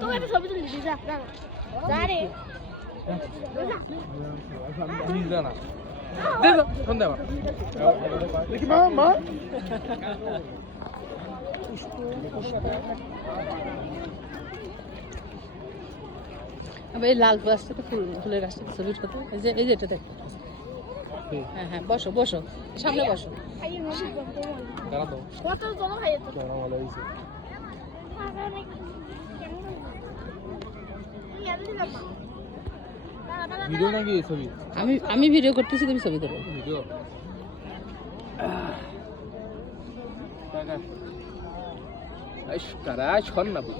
তো একটা ছবি তুলে দিস যা যা রে না দে দাও ফোন দে দেখি মা মা আবার এই লাল গাছটাতে ফুলের গাছটাতে ছবি উঠাতে এই যে এটা দেখ হ্যাঁ হ্যাঁ বসো বসো সামনে বসো কত চলো ভাই ভিডিও নাকি ছবি আমি ভিডিও করতেছি তুমি ছবি করো ভিডিও আইস কারা ছন না বুঝ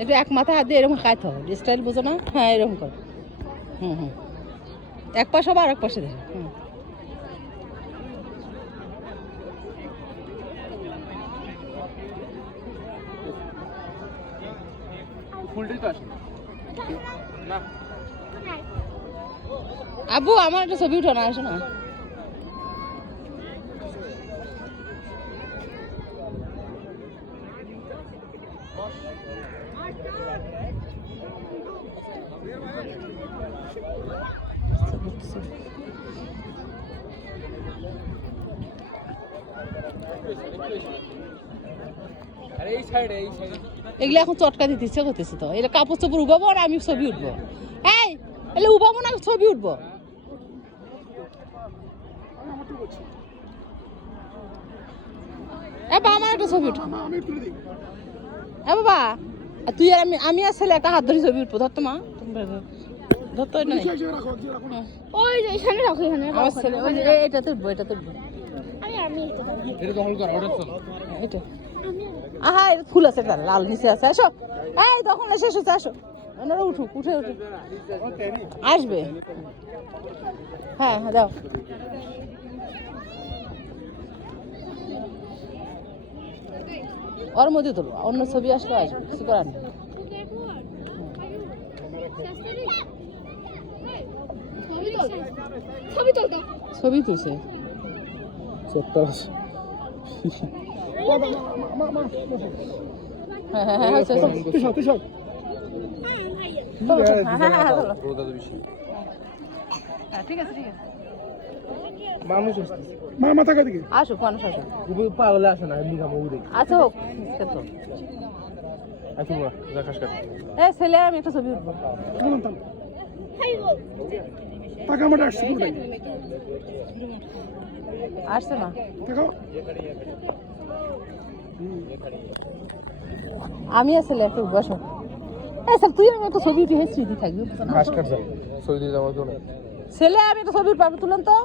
একটু এক মাথা হাত দিয়ে এরকম খাইতে হবে স্টাইল বোঝো না হ্যাঁ এরকম কর হুম এক পাশে হবে আর এক পাশে দেখো ফুলটাই তো আসে না আবু আমার একটা ছবি উঠো না আসো না এগুলো এখন চটকা দিতে ইচ্ছে করতেছে তো এটা কাপড় চোপড় উঠাবো আর আমি ছবি উঠবো এই এলে উঠাবো না ছবি উঠবো আমার একটা ছবি উঠো বাবা তুই আর আমি আর ছেলে একটা হাত ধরে ছবি উঠবো ধর তো মা ধরতো না ওই যে এখানে রাখো এখানে আমার ছেলে এটাতে উঠবো এটাতে উঠবো এটা দখল কর অর্ডার চল এটা আহা এটা ফুল আছে তার লাল নিচে আছে আসো এই তখন শেষ হচ্ছে আসো ওনারা উঠুক উঠে আসবে হ্যাঁ হ্যাঁ দাও ওর মধ্যে তোলো অন্য ছবি আসলে আসবে কিছু করার নেই ছবি তুলছে ঠিক আছে মানুষ মামা থাকা দিকে আসো মানুষ আসো পাগলে আসে না এমনি কামড় উড়ে আসো আসো না দেখাস কাট এই ছেলে আমি একটা ছবি উঠবো টাকা আমার আসছে পুরোটাই আসছে না আমি আসলে একটু বসো স্যার তুই আমি একটা ছবি উঠে স্মৃতি থাকবি ঘাস কাট যাও ছবি দিয়ে যাবো ছেলে আমি একটা ছবি পাবো তুলেন তো